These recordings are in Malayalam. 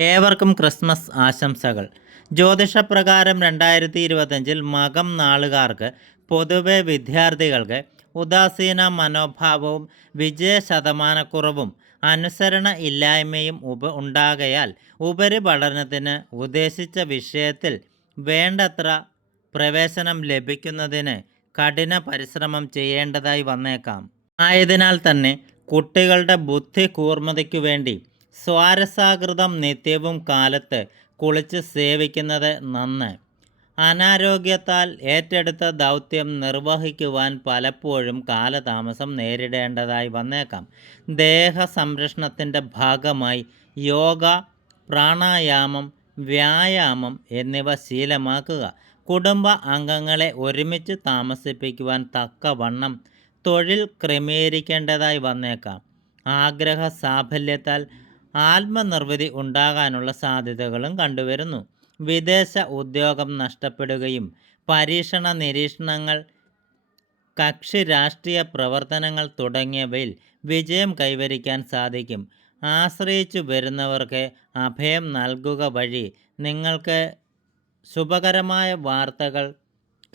ഏവർക്കും ക്രിസ്മസ് ആശംസകൾ. ജ്യോതിഷപ്രകാരം രണ്ടായിരത്തി ഇരുപത്തഞ്ചിൽ മകം നാളുകാർക്ക് പൊതുവെ വിദ്യാർത്ഥികൾക്ക് ഉദാസീന മനോഭാവവും വിജയ ശതമാനക്കുറവും അനുസരണ ഇല്ലായ്മയും ഉപ ഉണ്ടാകയാൽ ഉപരിപഠനത്തിന് ഉദ്ദേശിച്ച വിഷയത്തിൽ വേണ്ടത്ര പ്രവേശനം ലഭിക്കുന്നതിന് കഠിന പരിശ്രമം ചെയ്യേണ്ടതായി വന്നേക്കാം. ആയതിനാൽ തന്നെ കുട്ടികളുടെ ബുദ്ധി കൂർമ്മതയ്ക്കു വേണ്ടി സ്വാരസാകൃതം നിത്യവും കാലത്ത് കുളിച്ച് സേവിക്കുന്നത് നന്ന്. അനാരോഗ്യത്താൽ ഏറ്റെടുത്ത ദൗത്യം നിർവഹിക്കുവാൻ പലപ്പോഴും കാലതാമസം നേരിടേണ്ടതായി വന്നേക്കാം. ദേഹ സംരക്ഷണത്തിന്റെ ഭാഗമായി യോഗ പ്രാണായാമം വ്യായാമം എന്നിവ ശീലമാക്കുക. കുടുംബ അംഗങ്ങളെ ഒരുമിച്ച് താമസിപ്പിക്കുവാൻ തക്കവണ്ണം തൊഴിൽ ക്രമീകരിക്കേണ്ടതായി വന്നേക്കാം. ആഗ്രഹ സാഫല്യത്താൽ ആത്മനിർവൃതി ഉണ്ടാകാനുള്ള സാധ്യതകളും കണ്ടുവരുന്നു. വിദേശ ഉദ്യോഗം നഷ്ടപ്പെടുകയും പരീക്ഷണ നിരീക്ഷണങ്ങൾ കക്ഷി രാഷ്ട്രീയ പ്രവർത്തനങ്ങൾ തുടങ്ങിയവയിൽ വിജയം കൈവരിക്കാൻ സാധിക്കും. ആശ്രയിച്ചു വരുന്നവർക്ക് അഭയം നൽകുക വഴി നിങ്ങൾക്ക് ശുഭകരമായ വാർത്തകൾ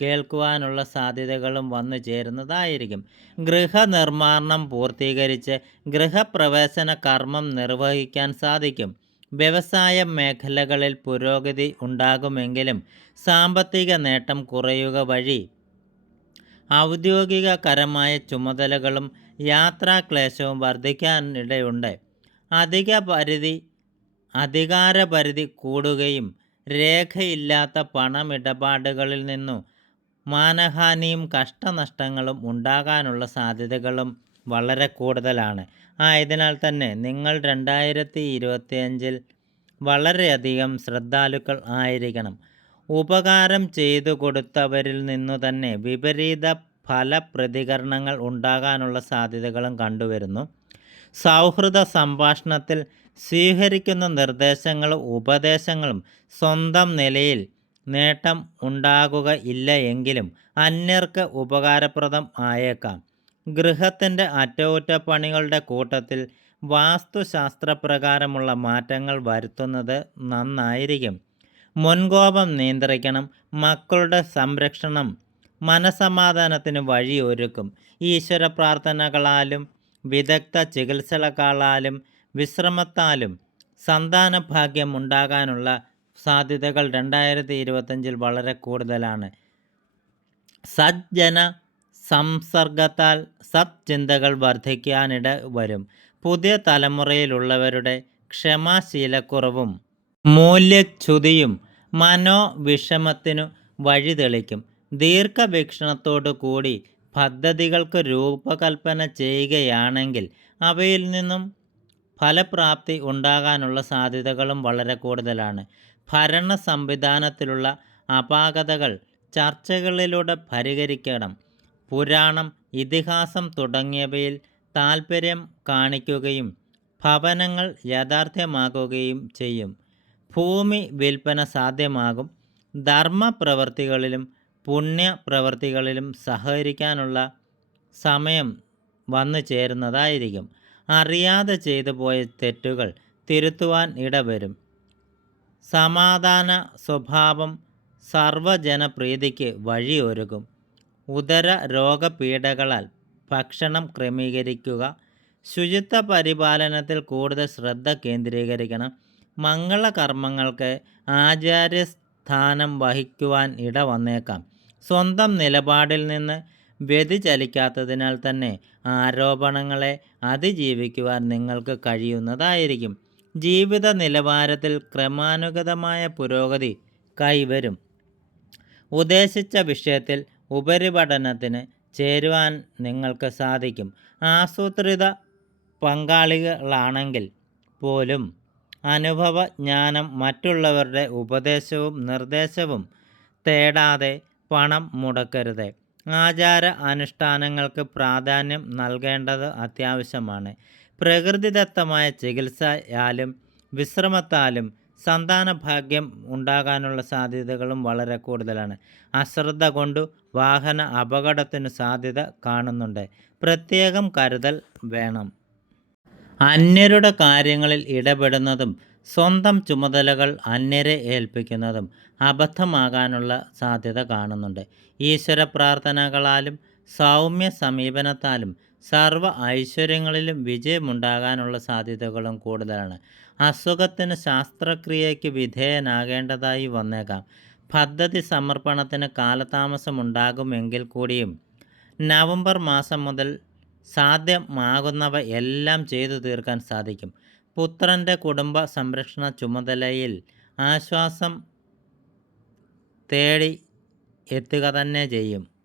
കേൾക്കുവാനുള്ള സാധ്യതകളും വന്നു ചേരുന്നതായിരിക്കും. ഗൃഹനിർമ്മാണം പൂർത്തീകരിച്ച് ഗൃഹപ്രവേശന കർമ്മം നിർവഹിക്കാൻ സാധിക്കും. വ്യവസായ മേഖലകളിൽ പുരോഗതി ഉണ്ടാകുമെങ്കിലും സാമ്പത്തിക നേട്ടം കുറയുക വഴി ഔദ്യോഗികകരമായ ചുമതലകളും യാത്രാക്ലേശവും വർദ്ധിക്കാനിടയുണ്ട്. അധിക പരിധി അധികാരപരിധി കൂടുകയും രേഖയില്ലാത്ത പണമിടപാടുകളിൽ നിന്നു മാനഹാനിയും കഷ്ടനഷ്ടങ്ങളും ഉണ്ടാകാനുള്ള സാധ്യതകളും വളരെ കൂടുതലാണ്. ആയതിനാൽ തന്നെ നിങ്ങൾ രണ്ടായിരത്തി ഇരുപത്തിയഞ്ചിൽ വളരെയധികം ശ്രദ്ധാലുക്കൾ ആയിരിക്കണം. ഉപകാരം ചെയ്തു കൊടുത്തവരിൽ നിന്നു തന്നെ വിപരീത ഫലപ്രതികരണങ്ങൾ ഉണ്ടാകാനുള്ള സാധ്യതകളും കണ്ടുവരുന്നു. സൗഹൃദ സംഭാഷണത്തിൽ സ്വീകരിക്കുന്ന നിർദ്ദേശങ്ങളും ഉപദേശങ്ങളും സ്വന്തം നിലയിൽ നേട്ടം ഉണ്ടാകുകയില്ല എങ്കിലും അന്യർക്ക് ഉപകാരപ്രദം ആയേക്കാം. ഗൃഹത്തിന്റെ അറ്റകുറ്റപ്പണികളുടെ കൂട്ടത്തിൽ വാസ്തുശാസ്ത്രപ്രകാരമുള്ള മാറ്റങ്ങൾ വരുത്തുന്നത് നന്നായിരിക്കും. മുൻകോപം നിയന്ത്രിക്കണം മക്കളുടെ സംരക്ഷണം മനസമാധാനത്തിന് വഴിയൊരുക്കും. ഈശ്വര പ്രാർത്ഥനകളാലും വിദഗ്ധ ചികിത്സകളാലും വിശ്രമത്താലും സന്താന ഭാഗ്യം ഉണ്ടാകാനുള്ള സാധ്യതകൾ രണ്ടായിരത്തി ഇരുപത്തഞ്ചിൽ വളരെ കൂടുതലാണ്. സജ്ജന സംസർഗത്താൽ സത് ചിന്തകൾ വർദ്ധിക്കാനിട വരും. പുതിയ തലമുറയിലുള്ളവരുടെ ക്ഷമാശീലക്കുറവും മൂല്യച്യുതിയും മനോവിഷമത്തിനു വഴിതെളിക്കും. ദീർഘവീക്ഷണത്തോടു കൂടി പദ്ധതികൾക്ക് രൂപകൽപ്പന ചെയ്യുകയാണെങ്കിൽ അവയിൽ നിന്നും ഫലപ്രാപ്തി ഉണ്ടാകാനുള്ള സാധ്യതകളും വളരെ കൂടുതലാണ്. ഭരണ സംവിധാനത്തിലുള്ള അപാകതകൾ ചർച്ചകളിലൂടെ പരിഹരിക്കണം. പുരാണം ഇതിഹാസം തുടങ്ങിയവയിൽ താൽപ്പര്യം കാണിക്കുകയും ഭവനങ്ങൾ യാഥാർത്ഥ്യമാക്കുകയും ചെയ്യും. ഭൂമി വിൽപ്പന സാധ്യമാകും. ധർമ്മപ്രവർത്തികളിലും പുണ്യപ്രവർത്തികളിലും സഹകരിക്കാനുള്ള സമയം വന്നു ചേരുന്നതായിരിക്കും. അറിയാതെ ചെയ്തു പോയ തെറ്റുകൾ തിരുത്തുവാൻ ഇടവരും. സമാധാന സ്വഭാവം സർവജനപ്രീതിക്ക് വഴിയൊരുക്കും. ഉദര രോഗപീഠകളാൽ ഭക്ഷണം ക്രമീകരിക്കുക. ശുചിത്വ പരിപാലനത്തിൽ കൂടുതൽ ശ്രദ്ധ കേന്ദ്രീകരിക്കണം. മംഗളകർമ്മങ്ങൾക്ക് ആചാര്യസ്ഥാനം വഹിക്കുവാൻ ഇട വന്നേക്കാം സ്വന്തം നിലപാടിൽ നിന്ന് വ്യതിചലിക്കാത്തതിനാൽ തന്നെ ആരോപണങ്ങളെ അതിജീവിക്കുവാൻ നിങ്ങൾക്ക് കഴിയുന്നതായിരിക്കും. ജീവിത നിലവാരത്തിൽ ക്രമാനുഗതമായ പുരോഗതി കൈവരും. ഉദ്ദേശിച്ച വിഷയത്തിൽ ഉപരിപഠനത്തിന് ചേരുവാൻ നിങ്ങൾക്ക് സാധിക്കും. ആസൂത്രിത പങ്കാളികളാണെങ്കിൽ പോലും അനുഭവ ജ്ഞാനം മറ്റുള്ളവരുടെ ഉപദേശവും നിർദ്ദേശവും തേടാതെ പണം മുടക്കരുത്. ആചാര അനുഷ്ഠാനങ്ങൾക്ക് പ്രാധാന്യം നൽകേണ്ടത് അത്യാവശ്യമാണ്. പ്രകൃതിദത്തമായ ചികിത്സയാലും വിശ്രമത്താലും സന്താന ഭാഗ്യം ഉണ്ടാകാനുള്ള സാധ്യതകളും വളരെ കൂടുതലാണ്. അശ്രദ്ധ കൊണ്ടു വാഹന അപകടത്തിന് സാധ്യത കാണുന്നുണ്ട്. പ്രത്യേകം കരുതൽ വേണം. അന്യരുടെ കാര്യങ്ങളിൽ ഇടപെടുന്നതും സ്വന്തം ചുമതലകൾ അന്യരെ ഏൽപ്പിക്കുന്നതും അബദ്ധമാകാനുള്ള സാധ്യത കാണുന്നുണ്ട്. ഈശ്വര പ്രാർത്ഥനകളാലും സൗമ്യ സമീപനത്താലും സർവ ഐശ്വര്യങ്ങളിലും വിജയമുണ്ടാകാനുള്ള സാധ്യതകളും കൂടുതലാണ്. അസുഖത്തിന് ശാസ്ത്രക്രിയയ്ക്ക് വിധേയനാകേണ്ടതായി വന്നേക്കാം. പദ്ധതി സമർപ്പണത്തിന് കാലതാമസമുണ്ടാകുമെങ്കിൽ കൂടിയും നവംബർ മാസം മുതൽ സാധ്യമാകുന്നവ എല്ലാം ചെയ്തു തീർക്കാൻ സാധിക്കും. പുത്രന്റെ കുടുംബ സംരക്ഷണ ചുമതലയിൽ ആശ്വാസം തേടി എത്തുക തന്നെ ചെയ്യും.